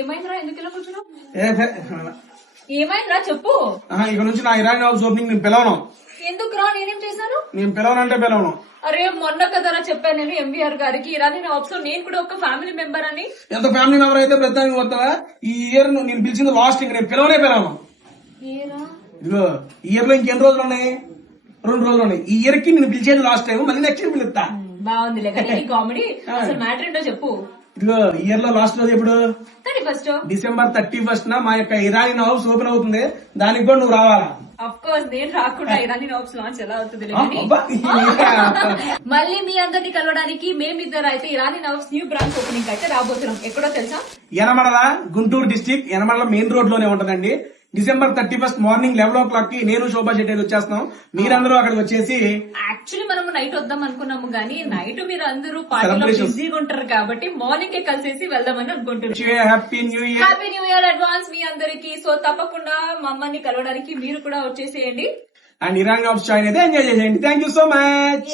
ఏమైందిరా? ఎందుకు ఇలా కూర్చున్నావు? ఏమైందిరా చెప్పు. ఇక నుంచి నా ఇరానీ హౌస్ ఓపెనింగ్ నేను పిలవను. ఎందుకు రా? నేనేం చేశాను? నేను పిలవనంటే పిలవను. అరే మొన్న కదరా చెప్పాను నేను ఎంవీఆర్ గారికి ఇరానీ హౌస్ లో నేను కూడా ఒక ఫ్యామిలీ మెంబర్ అని. ఎంత ఫ్యామిలీ మెంబర్ అయితే ప్రతిదానికి వస్తావా? ఈ ఇయర్ నేను పిలిచింది లాస్ట్, ఇంక నేను పిలవను. ఇదిగో ఈ ఇయర్ లో ఇంకెన్ని రోజులు ఉన్నాయి? 2 రోజులు ఉన్నాయి. ఈ ఇయర్ కి నేను పిలిచేది లాస్ట్ టైం, మళ్ళీ నెక్స్ట్ ఇయర్ పిలుస్తా. బాగుంది కామెడీ. అసలు మ్యాటర్ ఏంటో చెప్పు. ఇదిగో ఈ ఇయర్ లో లాస్ట్ రోజు ఎప్పుడు? 31 డిసెంబర్ 31 మా యొక్క ఇరానీ హౌస్ ఓపెన్ అవుతుంది. దానికి కూడా నువ్వు రావాలా? అఫ్ కోర్స్ నేను రాకుండా ఇరానీ హౌస్ లాంచ్ ఎలా అవుతుంది? మళ్ళీ మీ అందరినీ కలవడానికి మేమిద్దరు అయితే Irani house new branch opening అయితే రాబోతున్నాం. ఎక్కడో తెలుసా? Yanamala, Guntur district Yanamala main road లోనే ఉంటదండి. డిసెంబర్ 31 మార్నింగ్ 11 o'clock కి నేను శోభా శెట్టి వచ్చేస్తాం. మీరందరూ అక్కడికి వచ్చేసి, యాక్చువల్లీ మనము నైట్ వద్దాం అనుకున్నాము కానీ నైట్ మీరు అందరూ పార్టీలో బిజీగా ఉంటారు కాబట్టి మార్నింగ్ కలిసేసి వెళ్దామని అనుకుంటున్నాం. Happy new year. Happy new year advance మీ అందరికి. సో తప్పకుండా మమ్మల్ని కలవడానికి మీరు కూడా వచ్చేసేయండి అండ్ ఇరానీ హౌస్ చాయ్ అయితే ఎంజాయ్ చేసేయండి. Thank you so much.